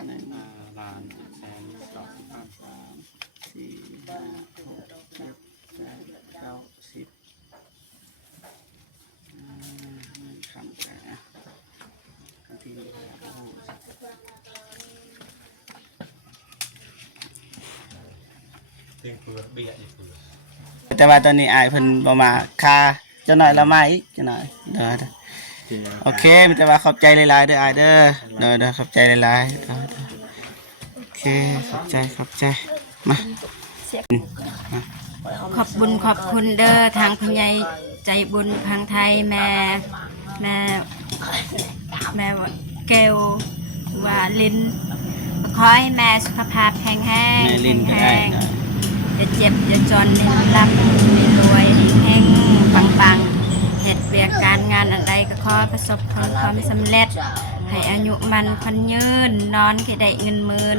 ล้านแสนสองสามสี่ห้าหกเจ็ดแปดเก้าสิบคำแต่ที่เตียงเปลือกเบี้ยอีกเปลือก แต่ว่าตอนนี้อายเพิ่นบ่มาคาจะหน่อยละมาอีกจะหน่อยเด้อโอเคมีแต่ว่าขอบใจหลายๆเด้ออายเด้อเด้อขอบใจหลายๆโอเคขอบใจมาขอบบุญขอบคุณเด้อทางผู้ใหญ่ใจบุญทางไทยแม่เกลว่าลินขอให้แม่สุขภาพแข็งแรงจะเจ็บจะจนในร่ำในรวยแห้งปังเหตุเวียกการงานอะไรก็ขอประสบผลความสำเร็จให้อายุมันคนยืนนอนก็ได้เงินหมื่น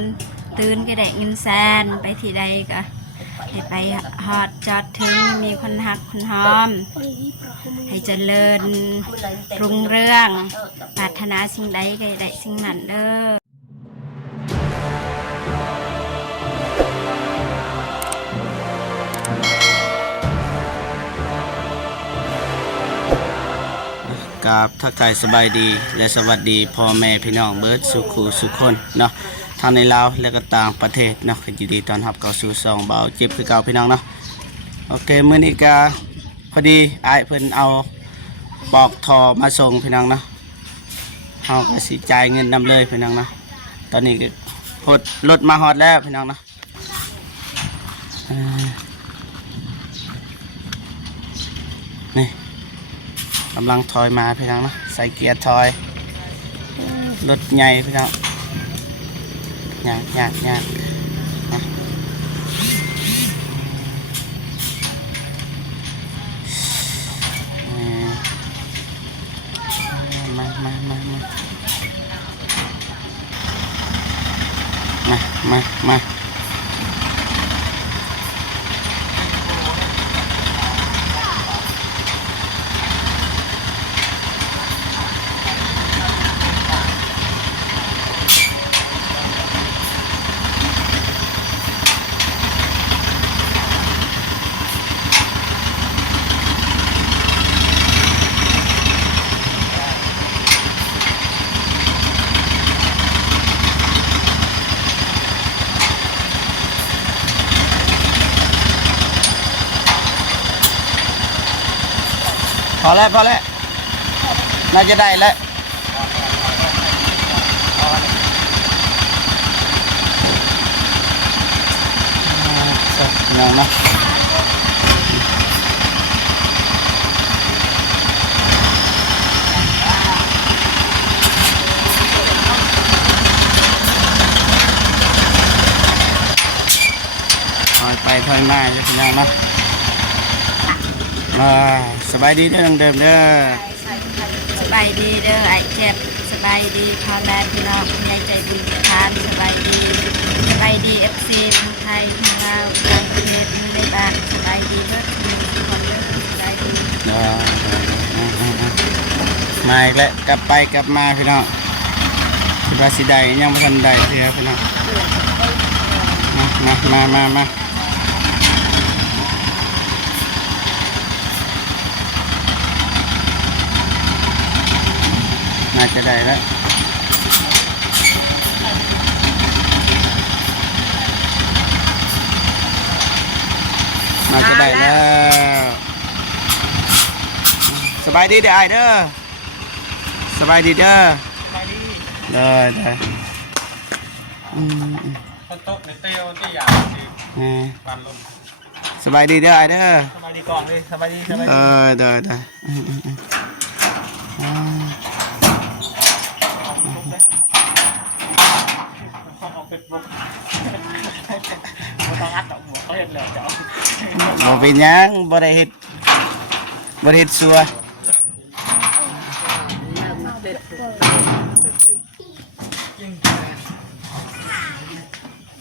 ตื่นก็ได้เงินแสนไปที่ใดก็ให้ไปฮอดจอดถึงมีคนหักคนหอมให้เจริญรุ่งเรืองปรารถนาสิ่งใดก็ได้สิ่งนั้นเด้อกราบทักทายสบายดีและสวัสดีพ่อแม่พี่น้องเบิร์ดสุขุสุขคนเนาะทางในลาวและก็ต่างประเทศเนาะยินดีต้อนรับเข้าสู่ซองเบาเจ็บคือเก่าพี่น้องเนาะโอเคมื้อนี้ก็พอดีอ้ายเพิ่นเอาปอกทอมาส่งพี่น้องเนาะเฮาก็สิจ่ายเงินนำเลยพี่น้องเนาะตอนนี้ก็พดรถมาฮอดแล้วพี่น้องเนาะนี่กำลังถอยมาพี่น้องเนาะใส่เกียร์ถอยรถใหญ่พี่น้องยากมาพอแล้วน่าจะได้แล้วน้องนะถอยไปถอยมาจะเป็นยังนะสบายดีเด้อน้องเดิมเด้อสบายดีเด้อไอ้เจ็บสบายดีพ่อแม่พี่น้องผู้ใหญ่ใจบุญทานสบายดีFC ทั้งไทยทั้งลาวต่างประเทศในบ้านสบายดีเด้อทุกคนเด้อสบายดีมาอีกแล้วกลับไปกลับมาพี่น้องที่บ้านสิได้ยังไม่ทันได้เสียพี่น้องมาน่าจะได้แล้วน่าจะได้แล้วสบายดีเด้อไอเด้อสบายดีเด้อได้คนโต๊ะในเตี้ยวที่อยากปันลมสบายดีเด้อไอเด้อสบายดีกองดิสบายดีได้เอาเป็นยังบ่ได้เฮ็ดซัว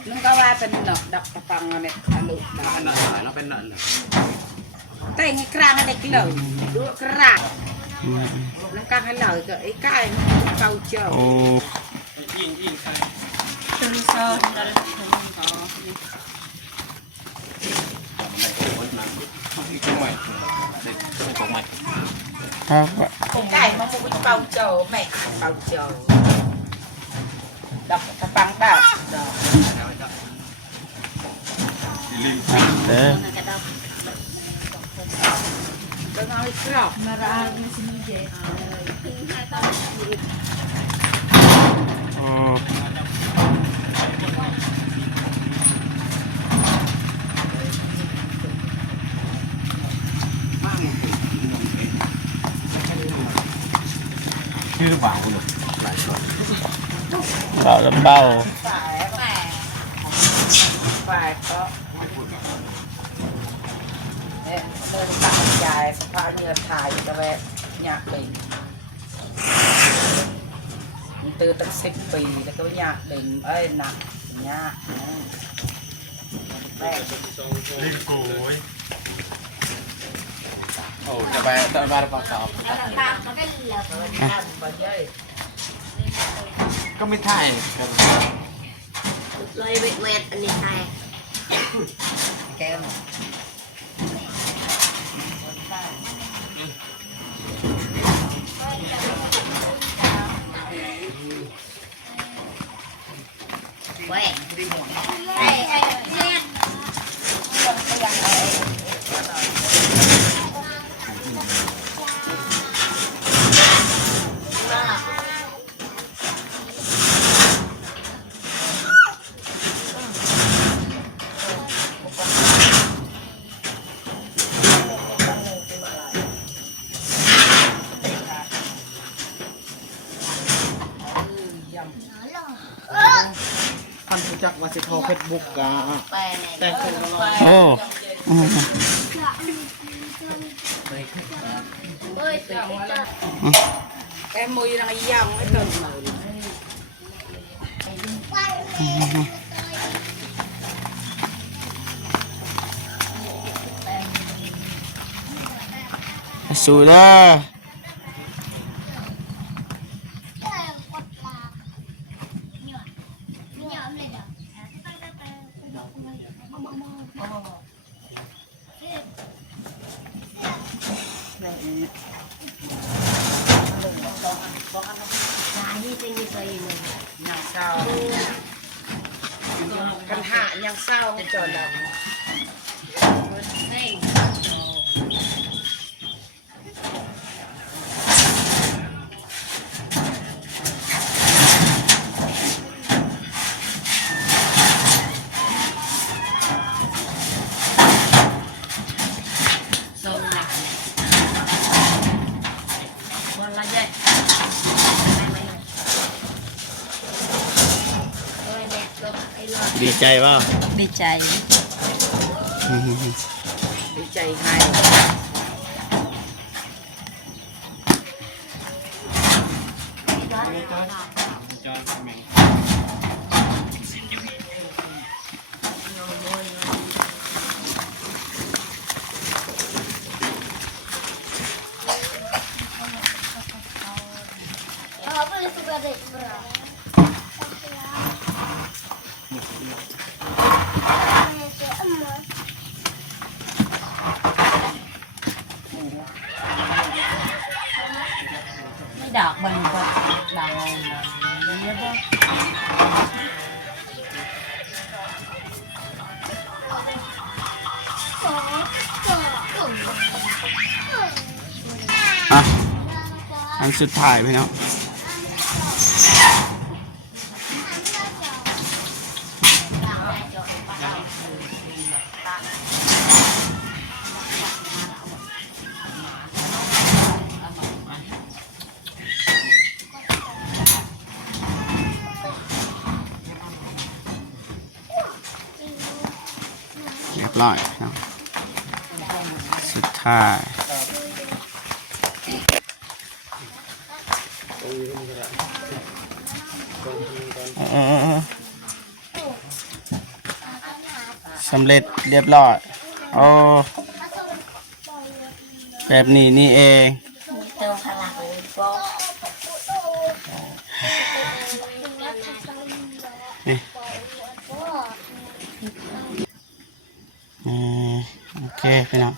มันก็ว่าเป็นดอกกระปังเนี่ยทะลุดอกนั่นหน่อยเราเป็นนั่นแต่งกลางเด็กเหล่าดูกลางน้ำกลางให้เหล่าก็ไอ้ก้ายเกาเจียวยิง ของใหม่ ครับ cái mà mua cái bao trầu mẹ bao trầu đọc cái băng đào đó เด้อ cái nói lọc อืมชื่อเบาเลยเบาแล้วเบา phải có nên tặng dài phải như thải cho về nhạc bình từ tận 10 ปีแล้วก็nhạc bình ơi nặng nhạc ลิงโกยโอ้จะไปตอนบ้านประกอบก็ไม่ถ่าย เลยเวทอันนี้ใคร kéo เว้ยเฮ้ยเนี่ย ท่านรู้จักว่าสิเขาเฟซบุ๊กกะ ไปไหน แต่งตัวรอ โอ้อืม เฮ้ยไปจ้ะ cái mùi là dòng cái cần mùi สู้เด้อ nhang sao căn hạ nhang sao không chờ đồng ส่งหนักวันละเจ็ดดีใจเปล่า ดีใจ đi chạy hai จอยแมง ไม่ดอกมันก็ดอกอะไรเยอะป่ะ อ่ะอันสุดท้ายพี่น้องเรียบร้อยเนาะสุดท้ายสำเร็จเรียบร้อยโอ้แบบนี้นี่เอง เติมพลังโป๊ะ นี่โอเคพี่น้อง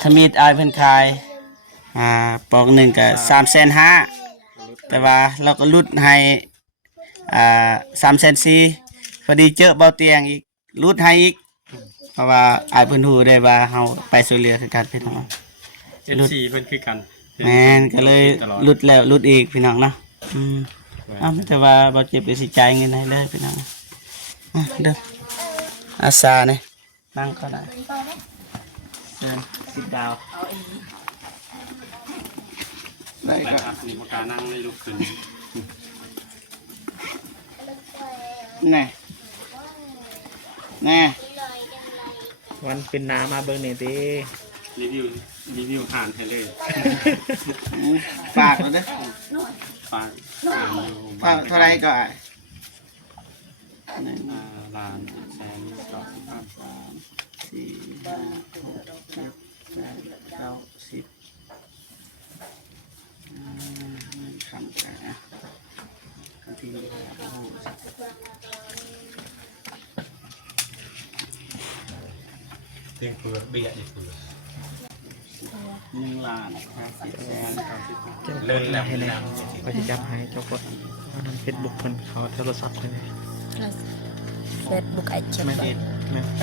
ถ้ามีดอายเพิ่นขายปอกหนึ่งก็350,000แต่ว่าเราก็ลุดให้340,000พอดีเจอเบาเตียงอีกลุดให้อีกเพราะว่าอายเพิ่นฮู้ได้ว่าเฮาไปช่วยเหลือคือกันพี่น้อง FC เพิ่นคือกัน แม่นก็เลยลุดแล้วลุดอีกพี่น้องเนาะแต่ว่าเบาเจ็บไปสิจ่ายเงินให้เลยพี่น้องเด้ออาสาเนี่ยนั่งก็ได้เชิญ10 ดาวได้ แต่ ค ค รั รั บบ นี่บ่กล้านั่งเลยลุกขึ้น แน่แน่ วันเป็นน้ำมาเบิ่งนี่ติ รีวิวผ่านให้เลย ฝากแล้วเด้อ ฝากอ่านอยู่ เท่าไรก็อ่ะ ล้านแสนต่อสิบห้า 4 5 6 7 8 9 10คำกันนะที่ เพียงเพื่อเบียดอีกเพื่อ 1,50,000,000 เลิศแล้วให้แน่ก็สิจับให้เจ้ากดเอานำ Facebook เพิ่นเขาโทรศัพท์เพิ่นนี่ เฟซบุ๊กไอเจ็บ แม่น 8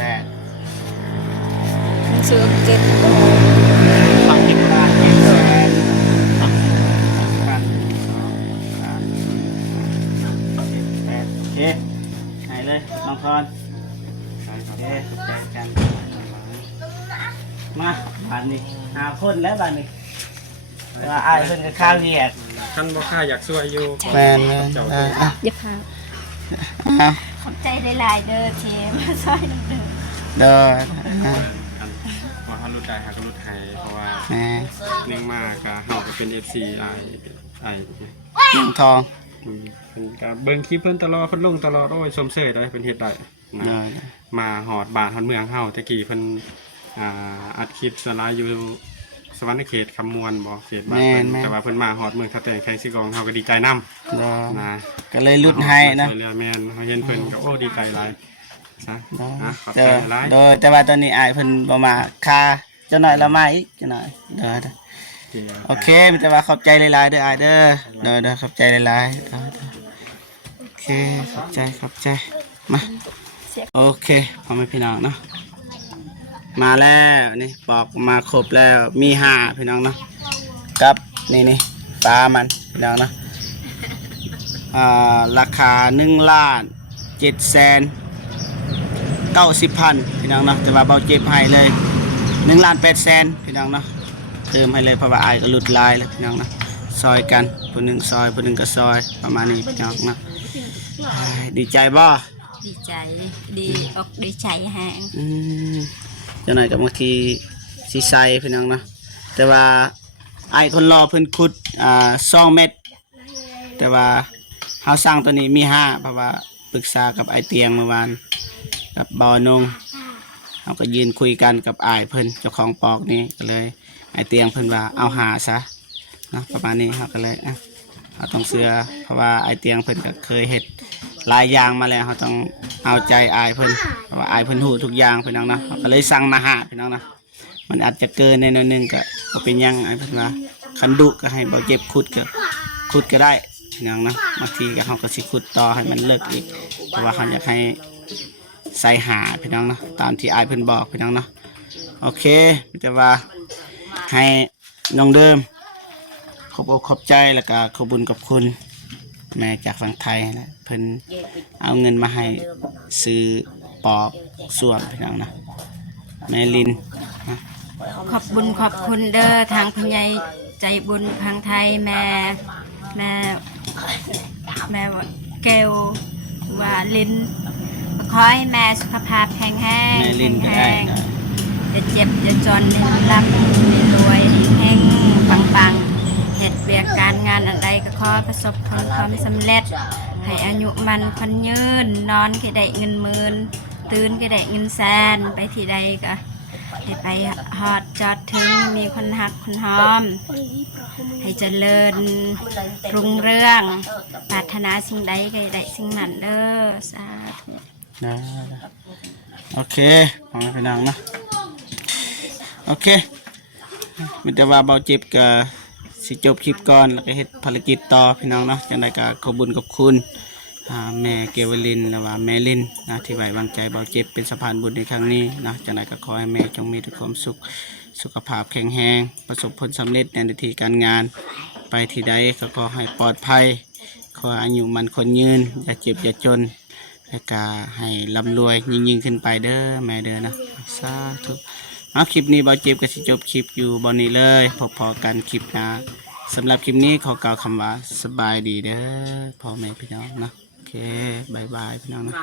ซื้อเจ็บ ฝากเก็บ 8 โอเคหายเลยน้องพรโอเคถูกใจกันมาบ้านนี้หาคนแล้วบ้านนี้ว่าอายเพิ่นก็ข้าวเวียด ท่านบ่ค่าอยากช่วยอยู่ แม่น เจ้า อย่าพาขอบใจหลายๆเด้อเทมาซอยเด้อ เด้อ พอท่านรู้ใจหาก็รู้ไทยเพราะว่า แม่ เนื่องมากก็เฮาก็เป็น FC ไอ เมืองทอง เป็นก็เบิ่งคลิปเพิ่นตลอดเพิ่นลงตลอดโอ้ยชมเชยได้เพิ่นเฮ็ดได้นะ เด้อ มาหอดบ้านฮอดเมืองเฮาตะกี้เพิ่นอัดคลิปสลายอยู่สวรรค์เขตคำมวลบ่เขตบ้านเพิ่นแต่ว่าเพิ่นมาหอดเมืองเขาแต่งแข่งสิกองเฮาก็ดีใจนํ เด้อ นะ ก็เลยลุดให้นะ ช่วยเหลือแม่นเฮาเห็นเพิ่นก็โอ้ดีใจหลายซะนะขอบ แต่ ใจหลาย โดยแต่ว่าตอนนี้อายเพิ่นบ่มาค่าเจ้าหน่อยละมาอีกเจ้าหน่อยเด้อโอเคมีแต่ว่าขอบใจหลายๆเด้ออายเด้อเด้อขอบใจหลายๆโอเคขอบใจมาโอเคพ่อแม่พี่น้องเนาะมาแล้วนี่บอกมาครบแล้วมี5พี่น้องเนาะกับนี่ปลามันพี่น้องเนาะราคา1,790,000พี่น้องเนาะแต่ว่าเบาเจ็บให้เลย1,800,000พี่น้องเนาะเติมให้เลยเพราะว่าอายก็หลุดลายแล้วพี่น้องเนาะซอยกันผู้หนึ่งซอยผู้หนึ่งก็ซอยประมาณนี้พี่น้องเนาะดีใจบ่ ดีใจดีอกดีใจแฮง เจ้าหน่อยกับบางทีสีใสพี่น้องเนาะแต่ว่าไอคนรอเพิ่นขุด2 เม็ดแต่ว่าเฮาสร้างตัวนี้มี5เพราะว่าปรึกษากับไอเตียงเมื่อวานกับบ่อนงเราก็ยืนคุยกันกับอายเพิ่นเจ้าของปอกนี้ก็เลยไอเตียงเพิ่นว่าเอาหาซะเนาะประมาณนี้เราก็เลยเราต้องเสือเพราะว่าไอเตียงเพิ่นก็เคยเฮ็ดหลายอย่างมาแล้วเราต้องเอาใจอายเพิ่นเพราะว่าอายเพิ่นฮู้ทุกอย่างพี่น้องเนาะเราก็เลยสั่งมาหาพี่น้องเนาะมันอาจจะเกินในหน่อยหนึงก็บ่เป็นหยังไอ้เพิ่นว่าคันดุก็ให้เบาเจ็บขุดก็ได้พี่น้องเนาะบางทีก็เฮาก็สิขุดต่อให้มันเลิกอีกเพราะว่าเขาอยากให้ใส่หาพี่น้องเนาะตามที่อายเพิ่นบอกพี่น้องเนาะโอเคแต่ว่าให้น้องเดิมขอบอกขอบใจแล้วก็ขอบุญกับคุณแม่จากฝั่งไทยนะเพิ่นเอาเงินมาให้ซื้อปอกส่วนพี่น้องนะแม่ลินนะ ขอบบุญขอบคุณเด้อทางผู้ใหญ่ใจบุญทางไทยแม่เกลว่าลินขอให้แม่สุขภาพแข็งแรง แม่ลินก็ได้นะ จะเจ็บจะจนในร่ำในรวยแห้งปังเหตุเบียกการงานอะไรก็ขอประสบผลความสำเร็จให้อายุมันคนยืนนอนก็ได้เงินหมื่นตื่นก็ได้เงินแสนไปที่ใดก็ให้ไปฮอดจอดถึงมีคนหักคนหอม ให้เจริญรุ่งเรืองปรารถนาสิ่งใดก็ได้สิ่งนั้นเด้อสาธุ นะโอเคพอพี่น้องนะโอเค มีแต่ว่าเบาเจ็บก็สิจบคลิปก่อนแล้วก็เฮ็ดภารกิจต่อพี่น้องเนาะจังไดก็ขอบุญขอบคุณแม่เกวลินและว่าแม่ลินนะที่ไว้วางใจเบาเจ็บเป็นสะพานบุญในครั้งนี้นะจังไดก็ขอให้แม่จงมีแต่ความสุขสุขภาพแข็งแรงประสบผลสำเร็จในหน้าที่การงานไปที่ใดก็ขอให้ปลอดภัยขออายุมันคนยืนอย่าเจ็บอย่าจนและก็ให้ร่ำรวยยิ่งขึ้นไปเด้อแม่เด้อนะสาธุเอาคลิปนี้เบาเจ็บก็สิจบคลิปอยู่บนนี้เลยพอๆกันคลิปหน้าสำหรับคลิปนี้ขอกล่าวคำว่าสบายดีเด้อพ่อแม่พี่น้องนะโอเคบายบายพี่น้องนะ